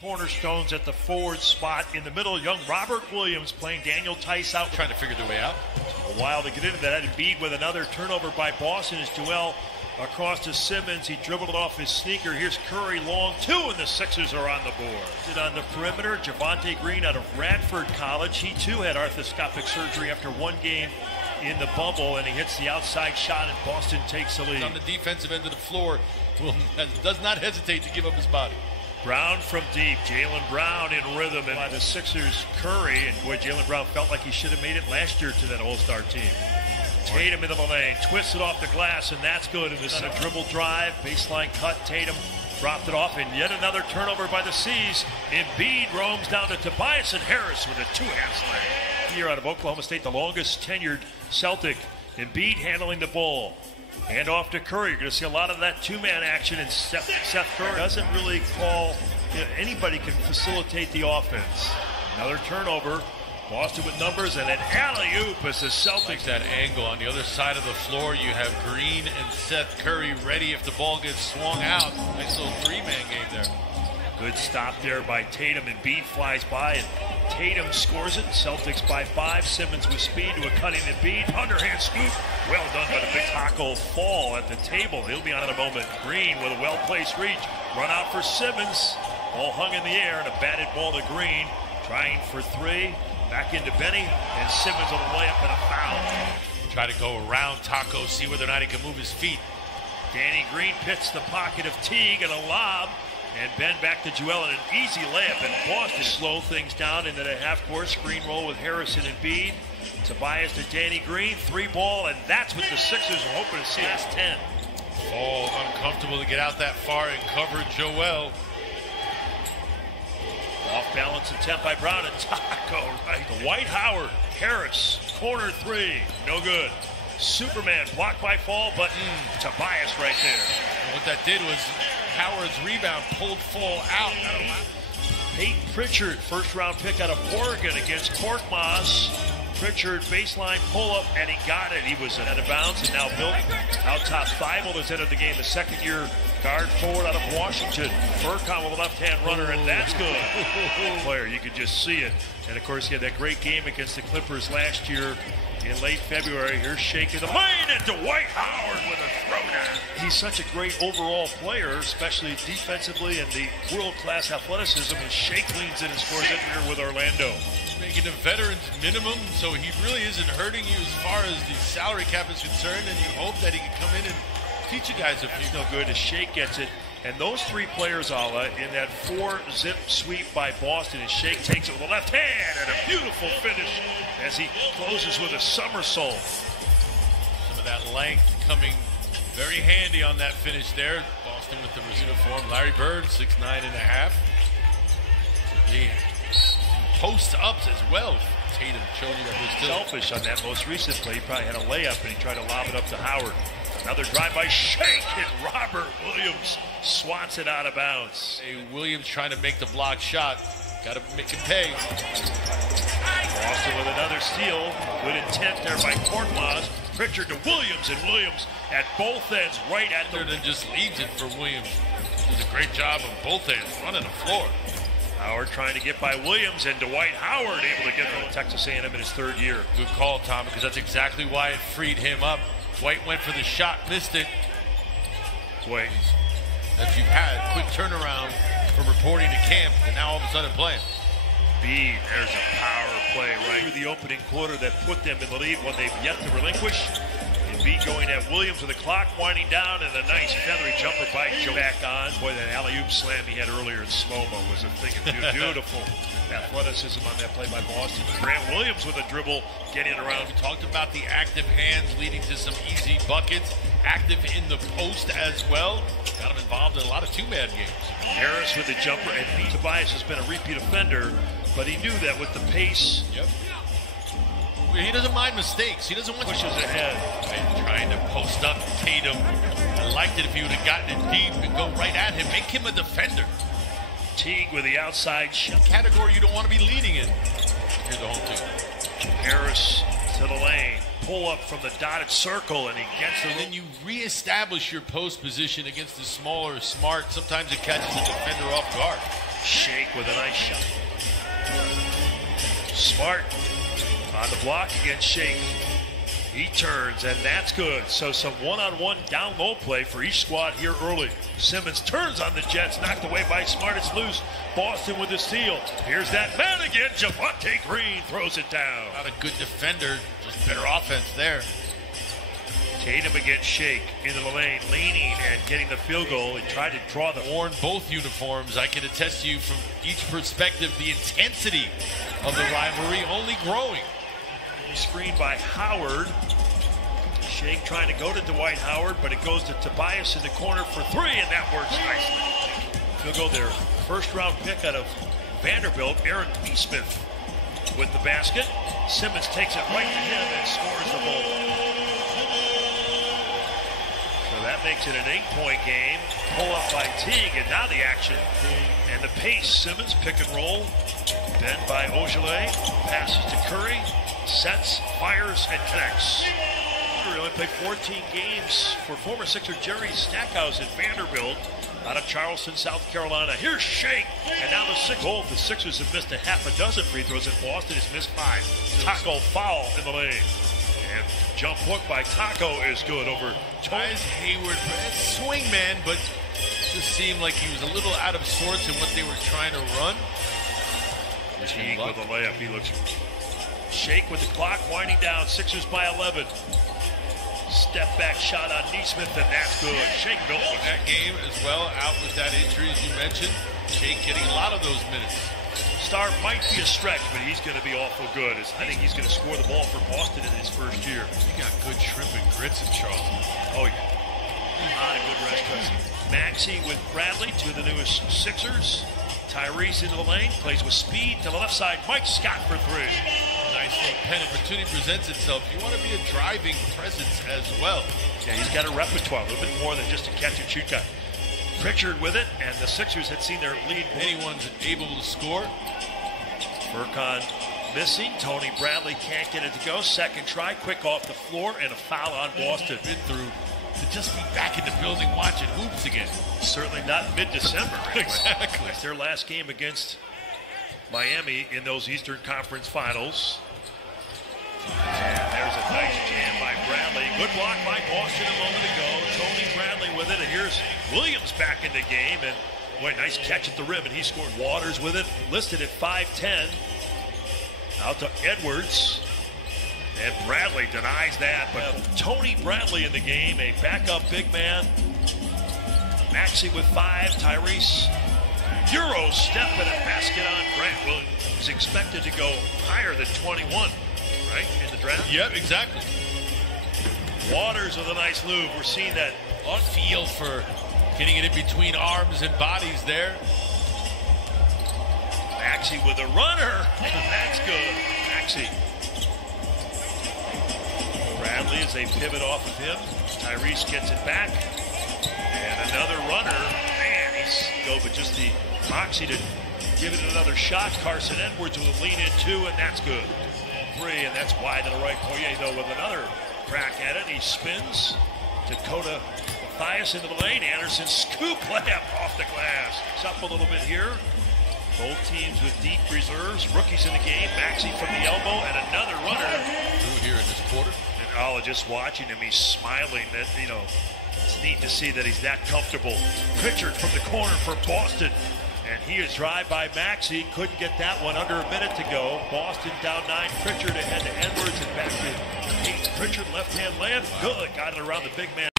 Cornerstones at the forward spot in the middle. Young Robert Williams playing Daniel Tice out. Trying to figure their way out. A while to get into that. Embiid with another turnover by Boston. His Joel across to Simmons. He dribbled it off his sneaker. Here's Curry, long two, and the Sixers are on the board. On the perimeter, Javonte Green out of Radford College. He too had arthroscopic surgery after one game in the bubble, and he hits the outside shot, and Boston takes the lead. On the defensive end of the floor, does not hesitate to give up his body. Brown from deep. Jaylen Brown in rhythm, and by the Sixers, Curry. And boy, Jaylen Brown felt like he should have made it last year to that All-Star team. Tatum into the lane, twisted off the glass, and that's good. And this is a dribble drive, baseline cut. Tatum dropped it off, and yet another turnover by the C's. Embiid roams down to Tobias, and Harris with a two-hand slam. Here out of Oklahoma State, the longest tenured Celtic. Embiid handling the ball. Hand off to Curry. You're going to see a lot of that two-man action, and Seth Curry doesn't really call. Anybody can facilitate the offense. Another turnover. Boston with numbers, and an alley-oop as the Celtics. Like that angle on the other side of the floor. You have Green and Seth Curry ready if the ball gets swung out. Nice little three-man game there. Good stop there by Tatum, and Embiid flies by, and Tatum scores it. Celtics by 5. Simmons with speed to a cutting Embiid. Underhand scoop. Well done by the big taco fall at the table. He'll be on in a moment. Green with a well-placed reach. Run out for Simmons. Ball hung in the air, and a batted ball to Green. Trying for three. Back into Benny, and Simmons on the layup and a foul. Try to go around Taco, see whether or not he can move his feet. Danny Green pits the pocket of Teague and a lob. And Ben back to Joel and an easy layup, and Boston slow things down into the half-court screen roll with Harrison and Embiid. Tobias to Danny Green, 3-ball, and that's what the Sixers are hoping to see. Last 10. Oh, uncomfortable to get out that far and cover Joel. Off balance attempt by Brown, and Taco right to Dwight Howard. Harris, corner three, no good. Superman blocked by Fall, but Tobias right there. And what that did was Howard's rebound pulled Fall out. Peyton Pritchard, first-round pick out of Oregon against Korkmaz. Pritchard baseline pull-up, and he got it. He was out of bounds, and now Bill out top. Thibault has entered the game, the second-year guard forward out of Washington. Furkan with a left-hand runner, and that's good. Player, you could just see it. And, of course, he had that great game against the Clippers last year in late February. Here's shaking the lane, and Dwight Howard with a throwdown. He's such a great overall player, especially defensively, and the world-class athleticism. And Shake leans in and scores it here with Orlando. Making a veteran's minimum, so he really isn't hurting you as far as the salary cap is concerned, and you hope that he can come in and teach you guys a few. That's no good as Shake gets it. And those three players, Ala, in that 4-zip sweep by Boston, and Shake takes it with the left hand, and a beautiful finish as he closes with a somersault. Some of that length coming very handy on that finish there. Boston with the uniform. Larry Bird, 6'9.5". The post-ups as well. Tatum showing you that was still selfish on that most recent play. He probably had a layup, and he tried to lob it up to Howard. Another drive by Shake, and Robert Williams swats it out of bounds. Williams trying to make the block shot. Got to make him pay. Boston with another steal. Good intent there by Korkmaz. Pritchard to Williams, and Williams at both ends right at the... Then just leaves it for Williams. Does a great job on both ends, running the floor. Howard trying to get by Williams, and Dwight Howard able to get to Texas A&M in his third year. Good call, Tom, because that's exactly why it freed him up. Dwight went for the shot, missed it. Dwight. That you've had, quick turnaround from reporting to camp, and now all of a sudden playing. Embiid, there's a power play right through the opening quarter that put them in the lead when they've yet to relinquish. Embiid going at Williams with the clock winding down, and a nice feathery jumper by Joe back on. Boy, that alley-oop slam he had earlier in slow-mo was a thing of beautiful athleticism on that play by Boston. Grant Williams with a dribble getting around. We talked about the active hands leading to some easy buckets. Active in the post as well. Got him involved in a lot of two-man games. Harris with the jumper, and Tobias has been a repeat offender, but he knew that with the pace. Yep. He doesn't mind mistakes. He doesn't want pushes ahead. And trying to post up Tatum. I liked it if he would have gotten it deep and go right at him. Make him a defender. Teague with the outside shot. Category you don't want to be leading in. Here's the home team. Harris to the lane. Pull up from the dotted circle, and he gets the... And then you reestablish your post position against the smaller, smart. Sometimes it catches the defender off guard. Shake with a nice shot. Smart on the block against Shake. He turns, and that's good. So some one-on-one down-low play for each squad here early. Simmons turns on the Jets, knocked away by Smart. It's loose. Boston with the steal. Here's that man again. Javonte Green throws it down. Not a good defender, just better offense there. Tatum against Shake into the lane, leaning and getting the field goal. He tried to draw the Worn both uniforms. I can attest to you from each perspective, the intensity of the rivalry only growing. Screened by Howard. Shake trying to go to Dwight Howard, but it goes to Tobias in the corner for three, and that works nicely. Field goal there. First round pick out of Vanderbilt, Aaron Nesmith with the basket. Simmons takes it right to him and scores the ball. So that makes it an 8-point game. Pull up by Teague, and now the action and the pace. Simmons pick and roll. Bent by Ogilvy. Passes to Curry. Sets, fires, and connects. He only played 14 games for former Sixer Jerry Stackhouse at Vanderbilt out of Charleston, South Carolina. Here's Shake, and now the sixth goal. The Sixers have missed a half a dozen free throws, and Boston has missed 5. Taco foul in the lane. And jump hook by Taco is good over Tyus Hayward. Swing man, but just seemed like he was a little out of sorts in what they were trying to run. Teague with a layup. He looks. Shake with the clock winding down. Sixers by 11. Step back shot on Nesmith, and that's good. Shake built with that game as well, out with that injury as you mentioned. Shake getting a lot of those minutes. Star might be a stretch, but he's going to be awful good. I think he's going to score the ball for Boston in his first year. He got good shrimp and grits in Charleston. Oh, yeah. A lot of good restaurants. Maxey with Bradley, two of the newest Sixers. Tyrese into the lane, plays with speed to the left side. Mike Scott for three. Nice little pen opportunity presents itself. You want to be a driving presence as well. Yeah, he's got a repertoire, a little bit more than just a catch and shoot guy. Pritchard with it, and the Sixers had seen their lead. Anyone's able to score. Furkan missing. Tony Bradley can't get it to go. Second try, quick off the floor, and a foul on Boston. Been through to just be back in the building watching hoops again. Certainly not mid-December. Exactly. It's their last game against Miami in those Eastern Conference Finals. And there's a nice jam by Bradley. Good block by Boston a moment ago. Tony Bradley with it, and here's Williams back in the game. And boy, nice catch at the rim, and he scored. Waters with it, listed at 5'10". Out to Edwards. And Bradley denies that, but Tony Bradley in the game, a backup big man. Maxey with 5, Tyrese. Euro step and a basket on Grant Williams. He's expected to go higher than 21, right, in the draft? Yep, exactly. Waters with a nice move. We're seeing that on feel for getting it in between arms and bodies there. Maxey with a runner. That's good. Maxey. Bradley as they pivot off of him. Tyrese gets it back. And another runner. Man, he's go, but just the moxie to give it another shot. Carson Edwards will lean in two, and that's good. 3, and that's wide to the right. Poirier, though, with another crack at it. He spins. Dakota Mathias into the lane. Anderson scoop layup off the glass. It's up a little bit here. Both teams with deep reserves. Rookies in the game. Maxey from the elbow, and another runner. Through here in this quarter. And just watching him, he's smiling. That, you know, it's neat to see that he's that comfortable. Pritchard from the corner for Boston. And he is drive by Maxey. Couldn't get that one under a minute to go. Boston down 9. Pritchard ahead to Edwards and back to Pritchard. Left-hand layup. Good. Got it around the big man.